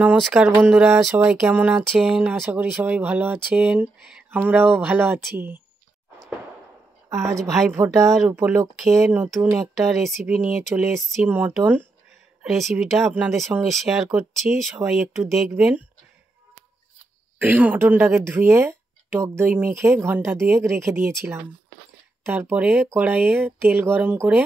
নমস্কার বন্ধুরা, সবাই কেমন আছেন? আশা করি সবাই ভালো আছেন। আমরাও ভালো আছি। আজ ভাইফোঁটার উপলক্ষে নতুন একটা রেসিপি নিয়ে চলে এসেছি। মটন রেসিপিটা আপনাদের সঙ্গে শেয়ার করছি, সবাই একটু দেখবেন। মটনটাকে ধুয়ে টক দই মেখে ঘন্টা দুয়েক রেখে দিয়েছিলাম। তারপরে কড়াইয়ে তেল গরম করে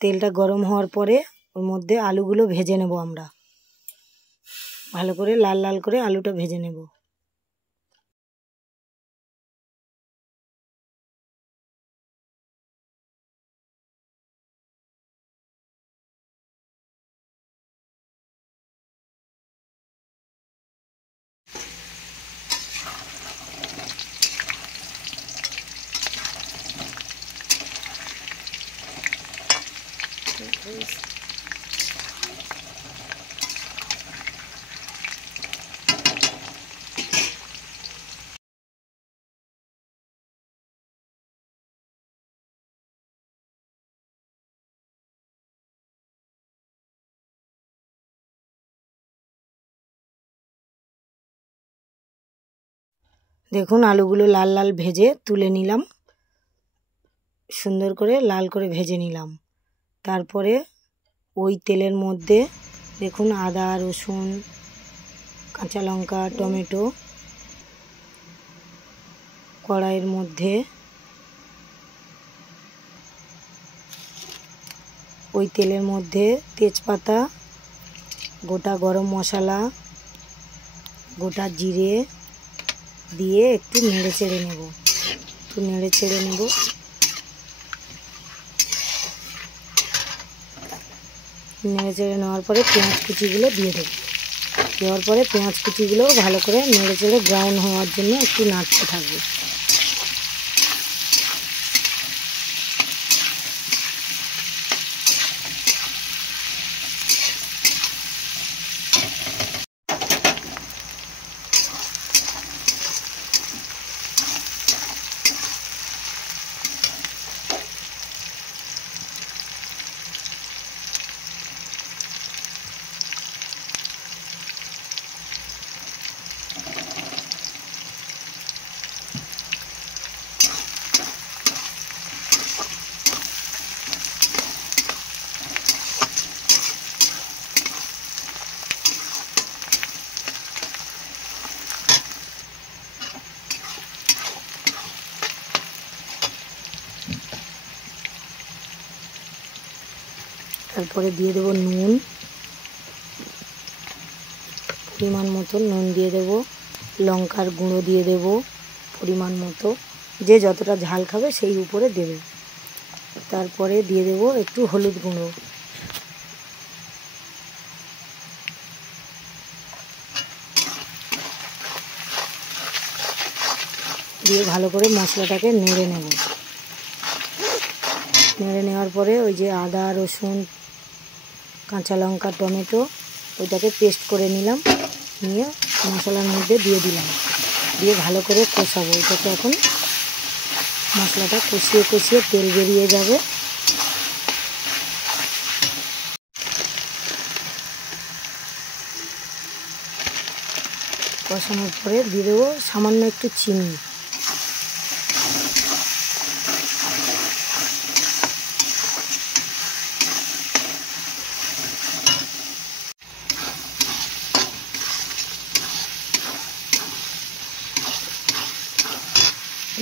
তেলটা গরম হওয়ার পরে ওর মধ্যে আলুগুলো ভেজে নেব। আমরা ভালো করে লাল লাল করে আলুটা ভেজে নেব। দেখুন আলুগুলো লাল লাল ভেজে তুলে নিলাম, সুন্দর করে লাল করে ভেজে নিলাম। তারপরে ওই তেলের মধ্যে দেখুন আদা, রসুন, কাঁচা লঙ্কা, টমেটো কড়াইয়ের মধ্যে ওই তেলের মধ্যে তেজপাতা, গোটা গরম মশলা, গোটা জিরে দিয়ে একটু নেড়ে চেড়ে নেব। নেড়ে চেড়ে নেওয়ার পরে পেঁয়াজ কুচিগুলো দিয়ে দেবো। দেওয়ার পরে পেঁয়াজ কুচিগুলো ভালো করে নেড়ে চেড়ে ব্রাউন হওয়ার জন্য একটু নাড়তে থাকবে। তারপরে দিয়ে দেবো নুন, পরিমাণ মতো নুন দিয়ে দেবো। লঙ্কার গুঁড়ো দিয়ে দেবো পরিমাণ মতো, যে যতটা ঝাল খাবে সেই উপরে দেবে। তারপরে দিয়ে দেবো একটু হলুদ গুঁড়ো। দিয়ে ভালো করে মশলাটাকে নেড়ে নেব। নেড়ে নেওয়ার পরে ওই যে আদা, রসুন, কাঁচা লঙ্কা, টমেটো ওইটাকে পেস্ট করে নিলাম, নিয়ে মশলার মধ্যে দিয়ে দিলাম। দিয়ে ভালো করে কষাবো। ওইটাকে এখন মশলাটা কষিয়ে কষিয়ে তেল বেরিয়ে যাবে। কষানোর পরে দিয়ে দেবো সামান্য একটু চিনি।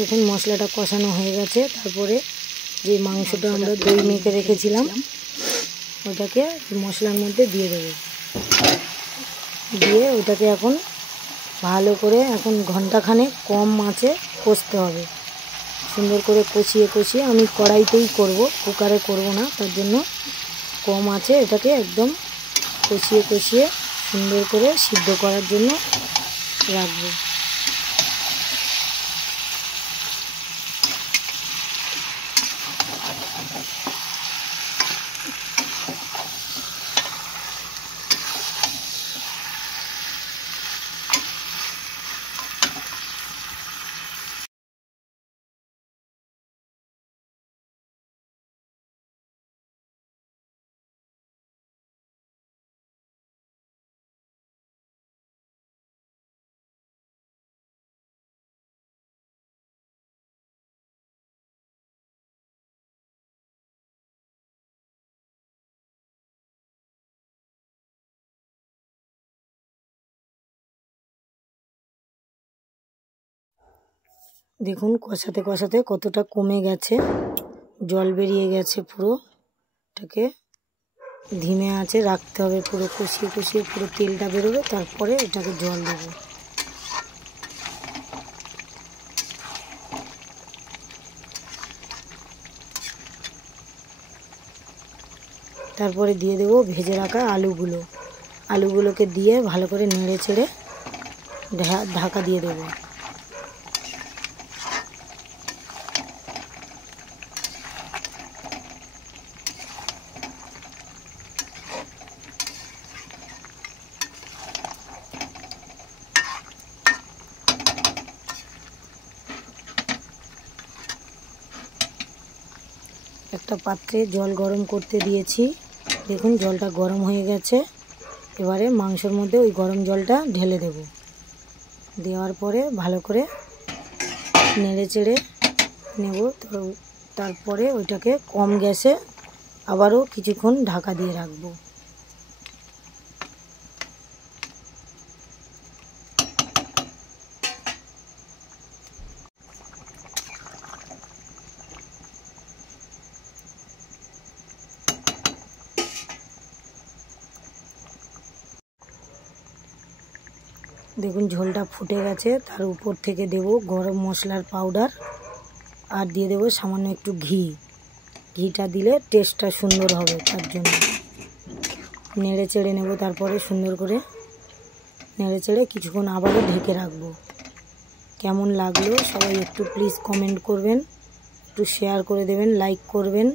দেখুন মশলাটা কষানো হয়ে গেছে। তারপরে যে মাংসটা আমরা দই মেখে রেখেছিলাম ওটাকে মশলার মধ্যে দিয়ে দেবো। দিয়ে ওটাকে এখন ভালো করে এখন ঘন্টাখানেক কম আঁচে কষতে হবে। সুন্দর করে কষিয়ে কষিয়ে, আমি কড়াইতেই করব, কুকারে করব না, তার জন্য কম আঁচে এটাকে একদম কষিয়ে কষিয়ে সুন্দর করে সিদ্ধ করার জন্য রাখবো। দেখুন কষাতে কষাতে কতটা কমে গেছে, জল বেরিয়ে গেছে পুরো। এটাকে ধিমে আঁচে রাখতে হবে, পুরো কষিয়ে কষিয়ে পুরো তেলটা বেরোবে, তারপরে এটাকে জল দেবো। তারপরে দিয়ে দেবো ভেজে রাখা আলুগুলোকে দিয়ে ভালো করে নেড়ে চেড়ে ঢাকা দিয়ে দেবো। একটা পাত্রে জল গরম করতে দিয়েছি, দেখুন জলটা গরম হয়ে গেছে। এবারে মাংসের মধ্যে ওই গরম জলটা ঢেলে দেব। দেওয়ার পরে ভালো করে নেড়ে চেড়ে নেব। তারপরে ওইটাকে কম গ্যাসে আবারও কিছুক্ষণ ঢাকা দিয়ে রাখবো। দেখুন ঝোলটা ফুটে গেছে, তার উপর থেকে দেব গরম মশলার পাউডার আর দিয়ে দেব সামান্য একটু ঘিটা দিলে টেস্টটা সুন্দর হবে। তার জন্য নেড়ে চেড়ে নেব, তারপরে সুন্দর করে নেড়ে চেড়ে কিছুক্ষণ আবারও ঢেকে রাখবো। কেমন লাগলো সবাই একটু প্লিজ কমেন্ট করবেন, একটু শেয়ার করে দেবেন, লাইক করবেন।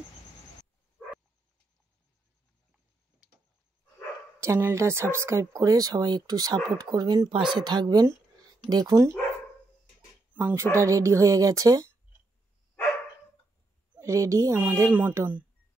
চ্যানেলটা সাবস্ক্রাইব করে সবাই একটু সাপোর্ট করবেন, পাশে থাকবেন। দেখুন মাংসটা রেডি হয়ে গেছে, রেডি আমাদের মটন।